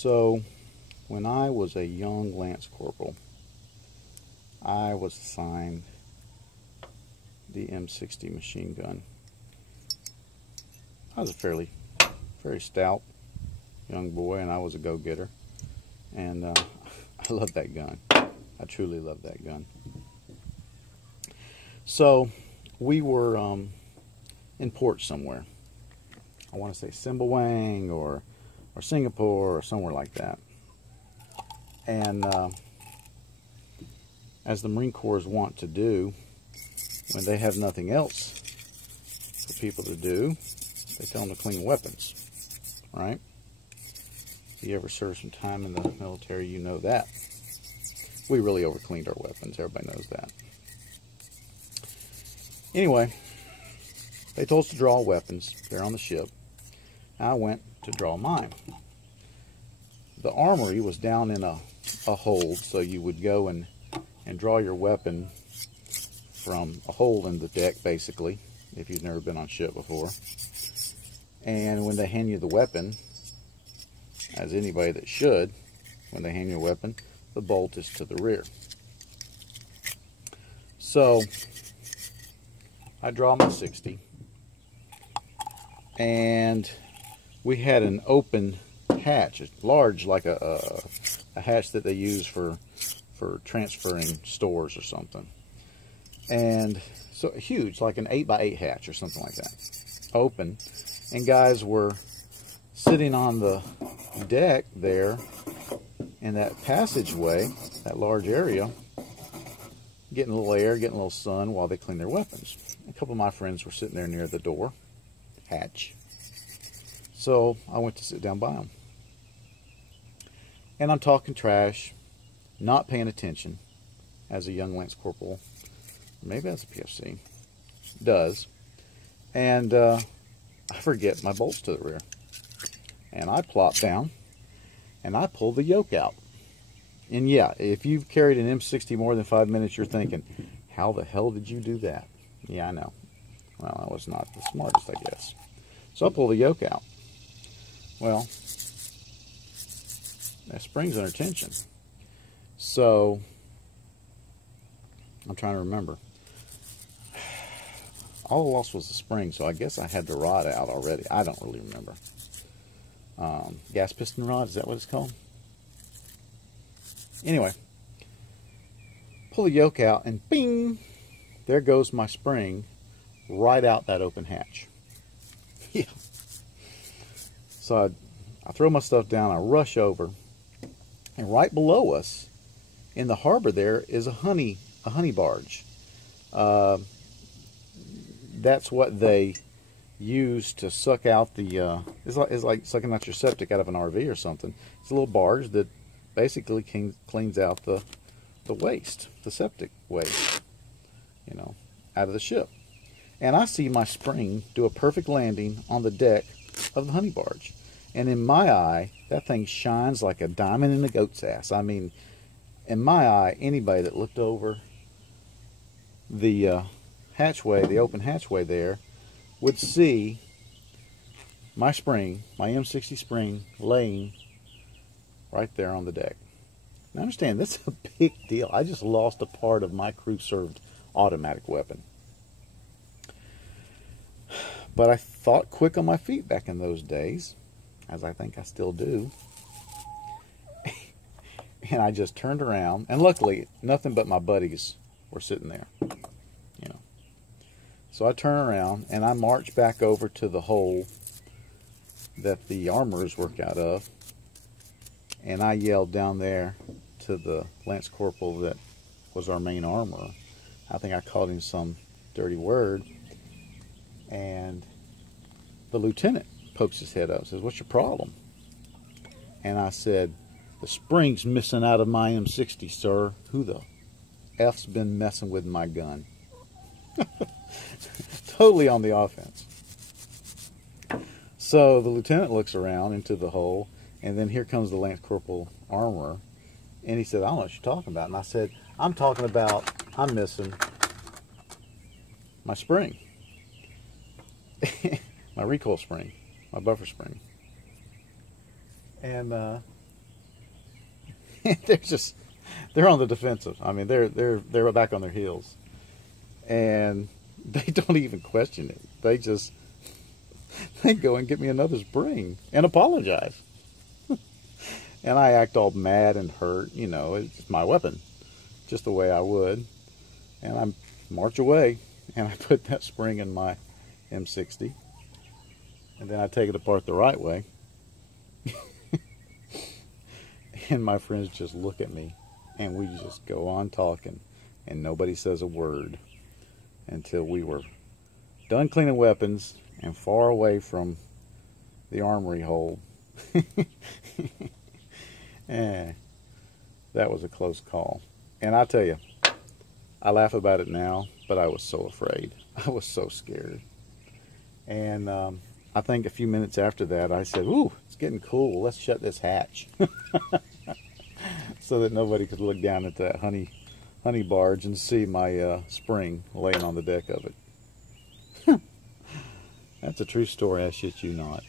So, when I was a young Lance Corporal, I was assigned the M60 machine gun. I was a very stout young boy, and I was a go-getter. And I love that gun. I truly love that gun. So, we were in port somewhere. I want to say Simbawang or Singapore or somewhere like that. And as the Marine Corps want to do, when they have nothing else for people to do, they tell them to clean weapons, right? If you ever served some time in the military, you know that. We really overcleaned our weapons. Everybody knows that. Anyway, they told us to draw weapons there on the ship. I went to draw mine. The armory was down in a hold, so you would go and draw your weapon from a hole in the deck, basically, if you've never been on ship before. And when they hand you the weapon, as anybody that should, when they hand you a weapon, the bolt is to the rear. So, I draw my 60, and we had an open hatch, large, like a hatch that they use for transferring stores or something. And so huge, like an 8x8 hatch or something like that, open. And guys were sitting on the deck there in that passageway, that large area, getting a little air, getting a little sun while they clean their weapons. A couple of my friends were sitting there near the door hatch. So I went to sit down by them. And I'm talking trash, not paying attention, as a young Lance Corporal, maybe as a PFC, does. And I forget my bolts to the rear. And I plop down, and I pull the yoke out. And yeah, if you've carried an M60 more than 5 minutes, you're thinking, how the hell did you do that? Yeah, I know. Well, I was not the smartest, I guess. So I pull the yoke out. Well, that spring's under tension. So, I'm trying to remember. All I lost was the spring, so I guess I had the rod out already. I don't really remember. Gas piston rod, is that what it's called? Anyway, pull the yoke out, and bing! There goes my spring right out that open hatch. Yeah. So I throw my stuff down, I rush over, and right below us, in the harbor there, is a honey barge. That's what they use to suck out the, it's like sucking out your septic out of an RV or something. It's a little barge that basically cleans out the waste, the septic waste, you know, out of the ship. And I see my spring do a perfect landing on the deck of the honey barge. And in my eye, that thing shines like a diamond in a goat's ass. I mean, in my eye, anybody that looked over the hatchway, the open hatchway there, would see my spring, my M60 spring, laying right there on the deck. Now understand, that's a big deal. I just lost a part of my crew-served automatic weapon. But I thought quick on my feet back in those days, as I think I still do. And I just turned around, and luckily, nothing but my buddies were sitting there, you know. So I turn around, and I march back over to the hole that the armorers work out of, and I yelled down there to the Lance Corporal that was our main armorer. I think I called him some dirty word, and the lieutenant pokes his head up and says, "What's your problem?" And I said, "The spring's missing out of my M60, sir. Who the F's been messing with my gun?" Totally on the offense. So the lieutenant looks around into the hole, and then here comes the Lance Corporal armorer, and he said, "I don't know what you're talking about." And I said, I'm missing my spring. My recoil spring, my buffer spring. And they're on the defensive. I mean, they're back on their heels, and they don't even question it. They go and get me another spring and apologize. And I act all mad and hurt. You know, it's my weapon, just the way I would. And I march away, and I put that spring in my M60, and then I take it apart the right way. And my friends just look at me, and we just go on talking, and nobody says a word until we were done cleaning weapons and far away from the armory hole. Eh, that was a close call. And I tell you, I laugh about it now, but I was so afraid. I was so scared. And I think a few minutes after that, I said, "Ooh, it's getting cool. Let's shut this hatch." So that nobody could look down at that honey barge and see my spring laying on the deck of it. That's a true story, I shit you not.